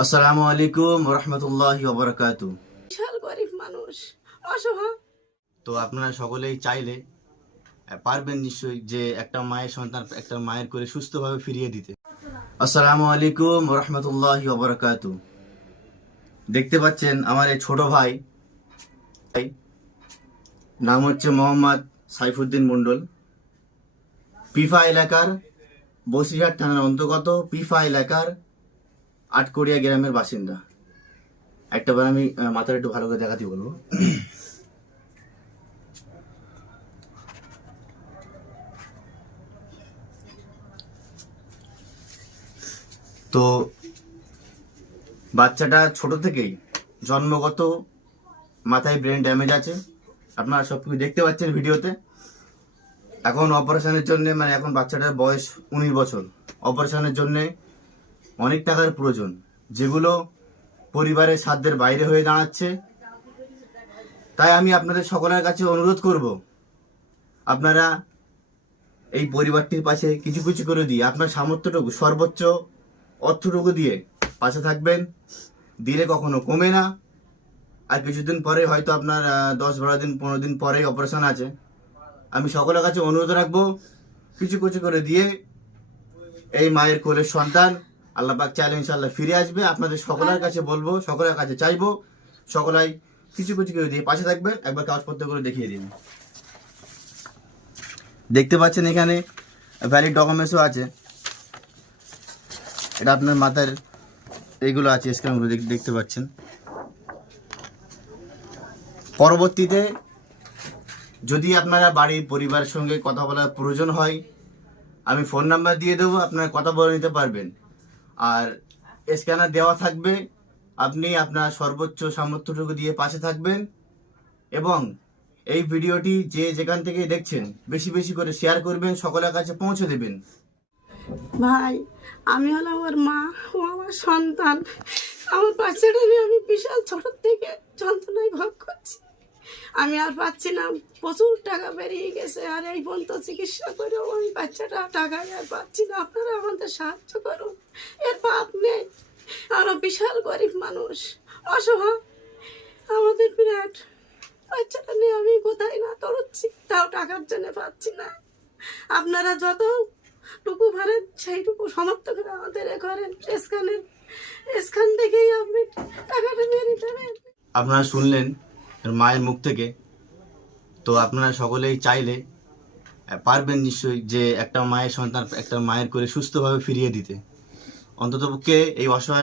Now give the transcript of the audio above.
আসসালামু আলাইকুম রহমতুল্লাহি ওয়া বারাকাতু। বিশাল গরিব মানুষ, অসহায়। তো আপনারা সকলেই চাইলে পারবেন নিশ্চয়ই যে একটা মায়ের সন্তান একটা মায়ের করে সুস্থভাবে ফিরিয়ে দিতে। আসসালামু আলাইকুম রহমতুল্লাহি ওয়া বারাকাতু। দেখতে পাচ্ছেন আমার এই ছোট ভাই, নাম হচ্ছে মোহাম্মদ সাইফুদ্দিন মন্ডল, পিফা এলাকার বসিরহাট থানার অন্তর্গত পিফা এলাকার আটকড়িয়া গ্রামের বাসিন্দা। একটাবার আমি মাথাটা একটু ভালো করে দেখাতে বলবো। তো বাচ্চাটা ছোট থেকেই জন্মগত মাথায় ব্রেন ড্যামেজ আছে। আপনারা সব কিছু দেখতে পাচ্ছেন ভিডিওতে। এখন অপারেশনের জন্য এখন বাচ্চাটার বয়স 19 বছর। অপারেশনের জন্য অনেক টাকার প্রয়োজন, যেগুলো পরিবারের সাধ্যের বাইরে হয়ে দাঁড়াচ্ছে। তাই আমি আপনাদের সকলের কাছে অনুরোধ করব, আপনারা এই পরিবারটির পাশে কিছু কিছু করে দিয়ে আপনার সামর্থ্যটুকু, সর্বোচ্চ অর্থটুকু দিয়ে পাশে থাকবেন। দিলে কখনো কমে না। আর কিছুদিন পরে হয়তো আপনার 10-12 দিন 15 দিন পরেই অপারেশন আছে। আমি সকলের কাছে অনুরোধ রাখবো, কিছু কিছু করে দিয়ে এই মায়ের কোলের সন্তান আল্লাহ পাক চাইলে ইনশাআল্লাহ ফিরে আসবে। আপনাদের সকলের কাছে বলবো, সকলের কাছে চাইবো, সকলাই কিছু কিছু করে দিয়ে পাশে থাকবেন। একবার কাগজপত্র করে দেখিয়ে দিন। দেখতে পাচ্ছেন এখানে ভ্যালিড ডকুমেন্টসও আছে। এটা আপনার মাথার এইগুলো আছে, স্ক্যানগুলো দেখতে পাচ্ছেন। পরবর্তীতে যদি আপনারা বাড়ির পরিবারের সঙ্গে কথা বলার প্রয়োজন হয়, আমি ফোন নাম্বার দিয়ে দেবো, আপনারা কথা বলে নিতে পারবেন। আর স্ক্যানার দেওয়া থাকবে, আপনি আপনার সর্বোচ্চ সামর্থ্যটুকু দিয়ে পাশে থাকবেন। এবং এই ভিডিওটি যে যেখান থেকে দেখছেন বেশি বেশি করে শেয়ার করবেন, সকলের কাছে পৌঁছে দেবেন। ভাই, আমি হলাম ওর মা, ও আমার সন্তান। আমার বাচ্চাটা নিয়ে আমি বিশাল ছোট থেকে যন্ত্রণায় ভোগ করছি। আমি আর পাচ্ছি না, প্রচুর টাকা বেরিয়ে গেছে। আর এই পর্যন্ত চিকিৎসা করেও আমি বাচ্চাটা টাকায় আর পাচ্ছি না। আপনারা আমাদের সাহায্য করুন, এর বাপ নেই। আমরা বিশাল গরিব মানুষ, অসহায়। আমাদের বিরাট বাচ্চাটা নিয়ে আমি কোথায় না দৌড়চ্ছি, তাও টাকার জন্য পাচ্ছি না। আপনারা যতটুকু পারেন সেইটুকু সমর্থ করে আমাদের এ করেন। স্ক্যান থেকেই আপনি টাকাটা নিয়ে নিতে পারেন। আপনারা শুনলেন মায়ের মুখ থেকে। তো আপনারা সকলেই চাইলে পারবেন নিশ্চয়ই যে একটা মায়ের সন্তান একটা মায়ের করে সুস্থভাবে ফিরিয়ে দিতে। অন্ততপক্ষে এই অসহায়